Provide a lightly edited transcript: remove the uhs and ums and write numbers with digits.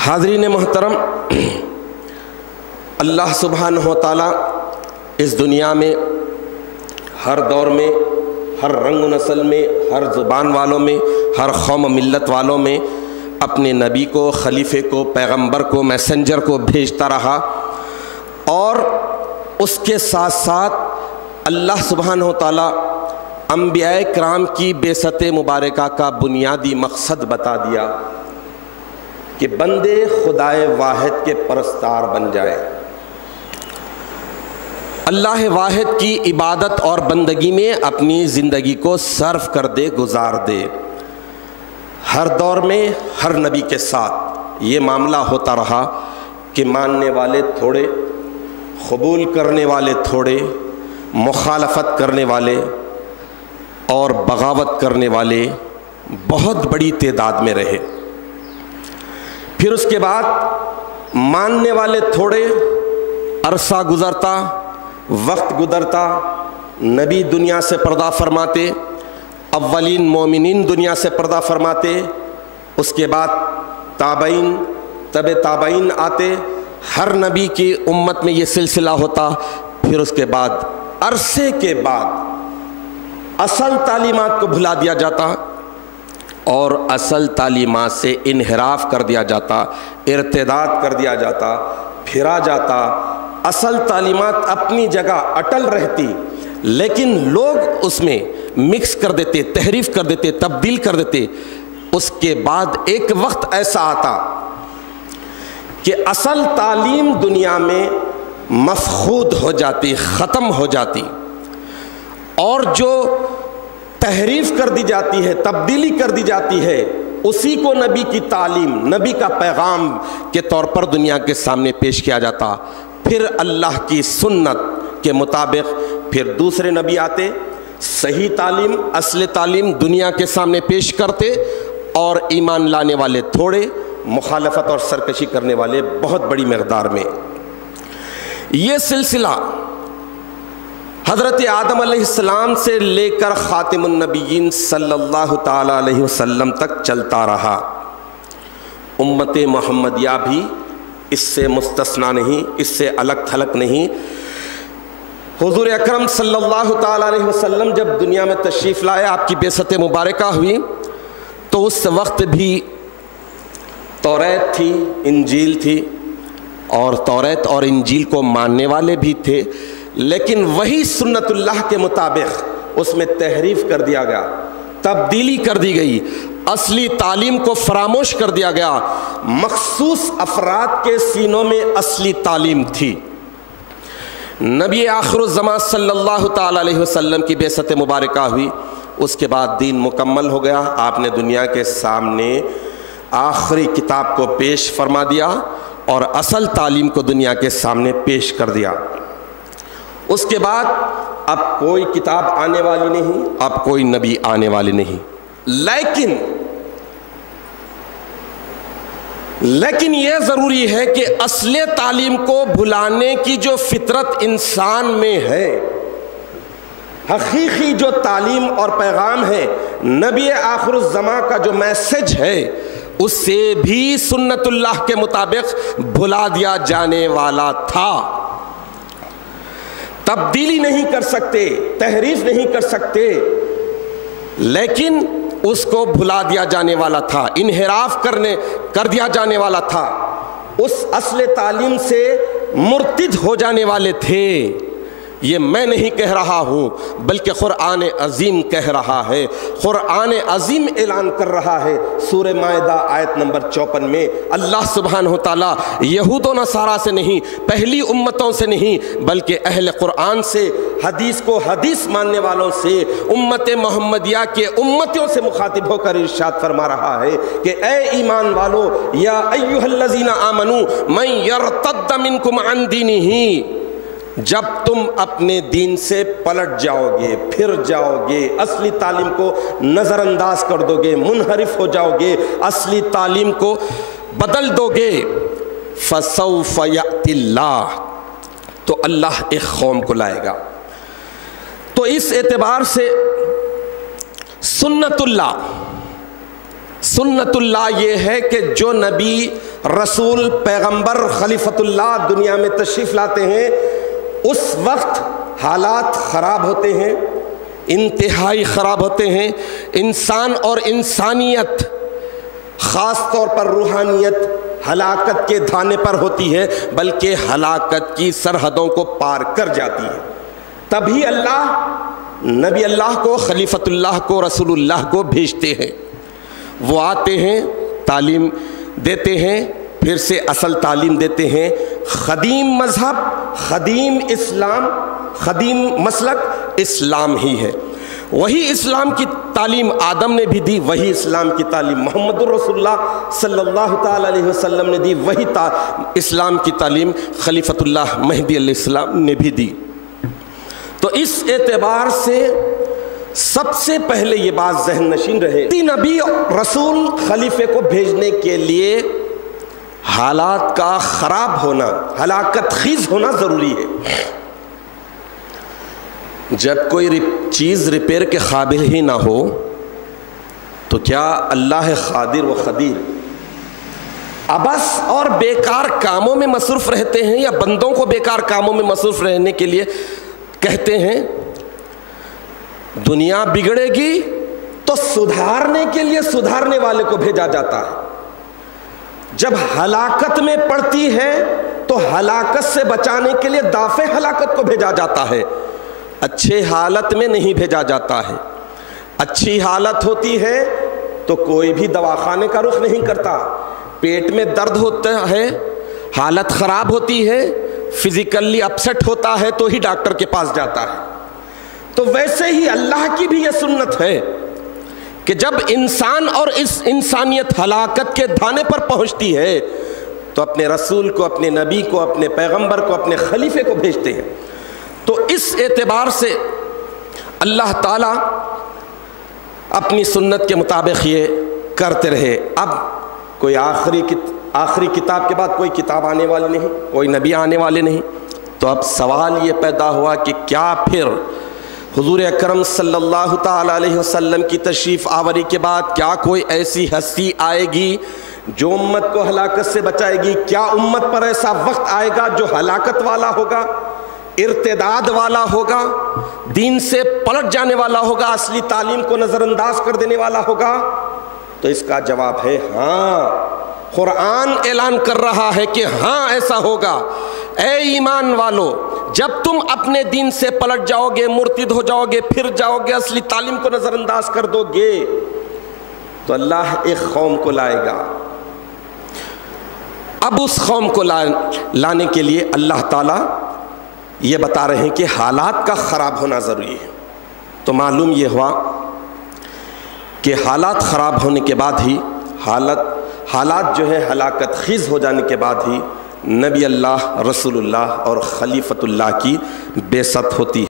حاضرین محترم، اللہ سبحانہ و تعالیٰ اس دنیا میں ہر دور میں، ہر رنگ و نسل میں، ہر زبان والوں میں، ہر قوم و ملت والوں میں اپنے نبی کو، خلیفے کو، پیغمبر کو، میسنجر کو بھیجتا رہا، اور اس کے ساتھ ساتھ اللہ سبحانہ و تعالیٰ انبیاء کرام کی بعثت مبارکہ کا بنیادی مقصد بتا دیا کہ بندے خدائے واحد کے پرستار بن جائے، اللہ واحد کی عبادت اور بندگی میں اپنی زندگی کو صرف کر دے، گزار دے۔ ہر دور میں ہر نبی کے ساتھ یہ معاملہ ہوتا رہا کہ ماننے والے تھوڑے، قبول کرنے والے تھوڑے، مخالفت کرنے والے اور بغاوت کرنے والے بہت بڑی تعداد میں رہے۔ پھر اس کے بعد ماننے والے تھوڑے، عرصہ گزرتا، وقت گزرتا، نبی دنیا سے پردہ فرماتے، اولین مومنین دنیا سے پردہ فرماتے، اس کے بعد تابعین، تابعین آتے، ہر نبی کی امت میں یہ سلسلہ ہوتا۔ پھر اس کے بعد عرصے کے بعد اصل تعلیمات کو بھلا دیا جاتا اور اصل تعلیمات سے انحراف کر دیا جاتا، ارتداد کر دیا جاتا، پھرا جاتا۔ اصل تعلیمات اپنی جگہ اٹل رہتی، لیکن لوگ اس میں مکس کر دیتے، تحریف کر دیتے، تبدیل کر دیتے۔ اس کے بعد ایک وقت ایسا آتا کہ اصل تعلیم دنیا میں مفقود ہو جاتی، ختم ہو جاتی، اور جو تحریف کر دی جاتی ہے، تبدیلی کر دی جاتی ہے، اسی کو نبی کی تعلیم، نبی کا پیغام کے طور پر دنیا کے سامنے پیش کیا جاتا۔ پھر اللہ کی سنت کے مطابق پھر دوسرے نبی آتے، صحیح تعلیم، اصل تعلیم دنیا کے سامنے پیش کرتے، اور ایمان لانے والے تھوڑے، مخالفت اور سرکشی کرنے والے بہت بڑی مقدار میں۔ یہ سلسلہ حضرت آدم علیہ السلام سے لے کر خاتم النبیین صلی اللہ تعالی علیہ وسلم تک چلتا رہا۔ امت محمدیہ بھی اس سے مستثنیٰ نہیں، اس سے الگ تھلگ نہیں۔ حضور اکرم صلی اللہ تعالی علیہ وسلم جب دنیا میں تشریف لائے، آپ کی بعثت مبارکہ ہوئی، تو اس وقت بھی توریت تھی، انجیل تھی، اور توریت اور انجیل کو ماننے والے بھی تھے، لیکن وہی سنت اللہ کے مطابق اس میں تحریف کر دیا گیا، تبدیلی کر دی گئی، اصلی تعلیم کو فراموش کر دیا گیا۔ مخصوص افراد کے سینوں میں اصلی تعلیم تھی۔ نبی آخر الزمان صلی اللہ تعالی علیہ وسلم کی بعثت مبارکہ ہوئی، اس کے بعد دین مکمل ہو گیا۔ آپ نے دنیا کے سامنے آخری کتاب کو پیش فرما دیا اور اصل تعلیم کو دنیا کے سامنے پیش کر دیا۔ اس کے بعد اب کوئی کتاب آنے والی نہیں، اب کوئی نبی آنے والی نہیں، لیکن یہ ضروری ہے کہ اصل تعلیم کو بھلانے کی جو فطرت انسان میں ہے، حقیقی جو تعلیم اور پیغام ہے، نبی آخر الزمان کا جو میسج ہے، اس سے بھی سنت اللہ کے مطابق بھلا دیا جانے والا تھا۔ تبدیلی نہیں کر سکتے، تحریف نہیں کر سکتے، لیکن اس کو بھلا دیا جانے والا تھا، انحراف کر دیا جانے والا تھا، اس اصل تعلیم سے مرتد ہو جانے والے تھے۔ یہ میں نہیں کہہ رہا ہوں، بلکہ قرآن عظیم کہہ رہا ہے۔ قرآن عظیم اعلان کر رہا ہے، سورہ مائدہ آیت نمبر 54 میں اللہ سبحانہ وتعالیٰ یہود و نصارہ سے نہیں، پہلی امتوں سے نہیں، بلکہ اہل قرآن سے، حدیث کو حدیث ماننے والوں سے، امت محمدیہ کے امتیوں سے مخاطب ہو کر ارشاد فرما رہا ہے کہ اے ایمان والو، یا ایھا الذین آمنوا من یرتد منکم عن دینہ، جب تم اپنے دین سے پلٹ جاؤ گے، پھر جاؤ گے، اصلی تعلیم کو نظر انداز کر دو گے، منحرف ہو جاؤ گے، اصلی تعلیم کو بدل دو گے، فسوف یأتی اللہ، تو اللہ ایک قوم کو لائے گا۔ تو اس اعتبار سے سنت اللہ یہ ہے کہ جو نبی رسول پیغمبر خلیفۃ اللہ دنیا میں تشریف لاتے ہیں، اس وقت حالات خراب ہوتے ہیں، انتہائی خراب ہوتے ہیں. انسان اور انسانیت، خاص طور پر روحانیت، ہلاکت کے دھانے پر ہوتی ہے، بلکہ ہلاکت کی سرحدوں کو پار کر جاتی ہے. تبھی اللہ نبی اللہ کو، خلیفۃ اللہ کو، رسول اللہ کو بھیجتے ہیں. وہ آتے ہیں، تعلیم دیتے ہیں، پھر سے اصل تعلیم دیتے ہیں. قدیم مذہب، قدیم اسلام، قدیم مسلک اسلام ہی ہے. وہی اسلام کی تعلیم آدم نے بھی دی، وہی اسلام کی تعلیم محمد رسول اللہ صلی اللہ تعالی علیہ وسلم نے دی، وہی اسلام کی تعلیم خلیفۃ اللہ مہدی علیہ السلام نے بھی دی. تو اس اعتبار سے سب سے پہلے یہ بات ذہن نشین رہے، نبی رسول خلیفے کو بھیجنے کے لیے حالات کا خراب ہونا، ہلاکت خیز ہونا ضروری ہے. جب کوئی چیز ریپیئر کے قابل ہی نہ ہو تو کیا اللہ قادر و قدیر عبث اور بیکار کاموں میں مصروف رہتے ہیں، یا بندوں کو بیکار کاموں میں مصروف رہنے کے لیے کہتے ہیں؟ دنیا بگڑے گی تو سدھارنے کے لیے سدھارنے والے کو بھیجا جاتا ہے. جب ہلاکت میں پڑتی ہے تو ہلاکت سے بچانے کے لیے دافع ہلاکت کو بھیجا جاتا ہے. اچھے حالت میں نہیں بھیجا جاتا ہے. اچھی حالت ہوتی ہے تو کوئی بھی دواخانے کا رخ نہیں کرتا. پیٹ میں درد ہوتا ہے، حالت خراب ہوتی ہے، فزیکلی اپسیٹ ہوتا ہے تو ہی ڈاکٹر کے پاس جاتا ہے. تو ویسے ہی اللہ کی بھی یہ سنت ہے کہ جب انسان اور اس انسانیت ہلاکت کے دھانے پر پہنچتی ہے تو اپنے رسول کو، اپنے نبی کو، اپنے پیغمبر کو، اپنے خلیفے کو بھیجتے ہیں. تو اس اعتبار سے اللہ تعالیٰ اپنی سنت کے مطابق یہ کرتے رہے. اب کوئی آخری کتاب کے بعد کوئی کتاب آنے والی نہیں، کوئی نبی آنے والے نہیں. تو اب سوال یہ پیدا ہوا کہ کیا پھر حضور اکرم صلی اللہ تعالی علیہ وسلم کی تشریف آوری کے بعد کیا کوئی ایسی ہستی آئے گی جو امت کو ہلاکت سے بچائے گی؟ کیا امت پر ایسا وقت آئے گا جو ہلاکت والا ہوگا، ارتداد والا ہوگا، دین سے پلٹ جانے والا ہوگا، اصلی تعلیم کو نظر انداز کر دینے والا ہوگا؟ تو اس کا جواب ہے ہاں. قرآن اعلان کر رہا ہے کہ ہاں ایسا ہوگا. اے ایمان والو، جب تم اپنے دین سے پلٹ جاؤ گے، مرتد ہو جاؤ گے، پھر جاؤ گے، اصلی تعلیم کو نظر انداز کر دو گے، تو اللہ ایک قوم کو لائے گا. اب اس قوم کو لانے کے لیے اللہ تعالیٰ یہ بتا رہے ہیں کہ حالات کا خراب ہونا ضروری ہے. تو معلوم یہ ہوا کہ حالات خراب ہونے کے بعد ہی حالات جو ہے ہلاکت خیز ہو جانے کے بعد ہی نبی اللہ، رسول اللہ اور خلیفۃ اللہ کی بعثت ہوتی ہے.